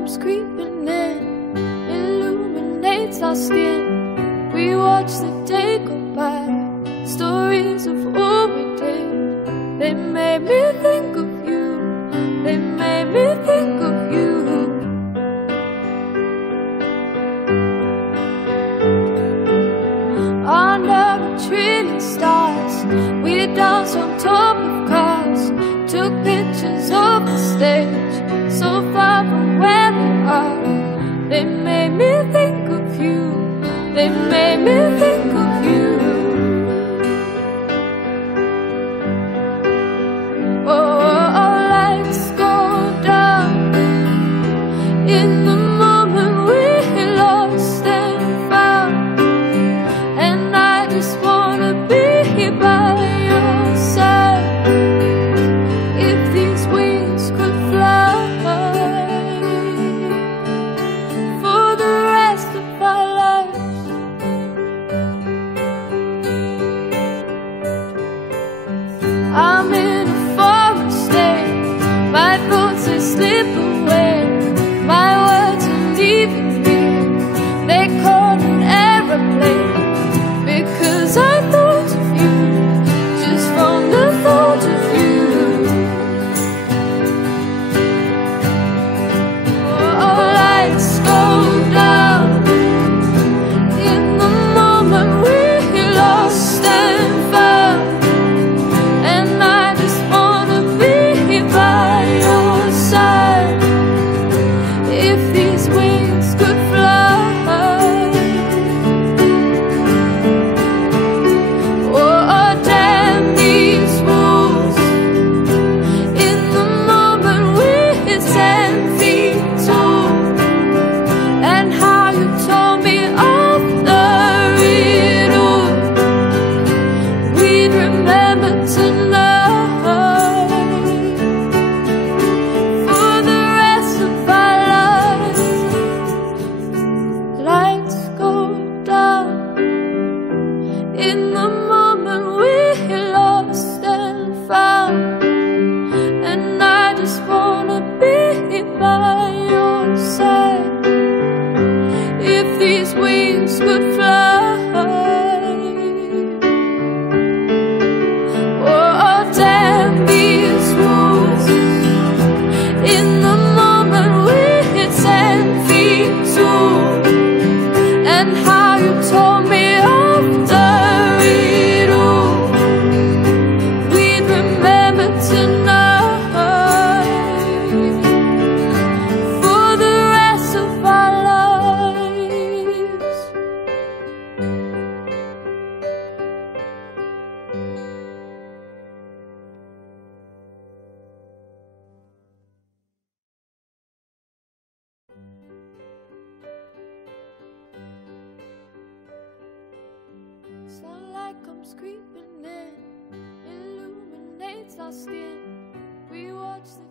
comes creeping in, illuminates our skin. We watch the day go by, stories of all we did. They made me think of you, they made me think of you. Under a trillion stars, we danced on top of cars, took pictures of the stage, so far from where we are. They made me think of you, they made me think of you. Oh, lights go down in the moment we lost and found, and I just wanna be by your side. If these wings could fly for the rest of our lives. I'm in a foreign state, my thoughts they slip away, my words are leaving me, they call an aeroplane. Because I thought of you, just from the thought of you. Oh, lights go down in the moment we lost and found, and I just wanna be by your side. If these wings could fly. In the moment we lost and found, and I just wanna be by your side. If these wings could fly. Oh, damn these rules. In the moment we hit 10 feet tall, and how you told me sunlight comes creeping in, illuminates our skin. We watch the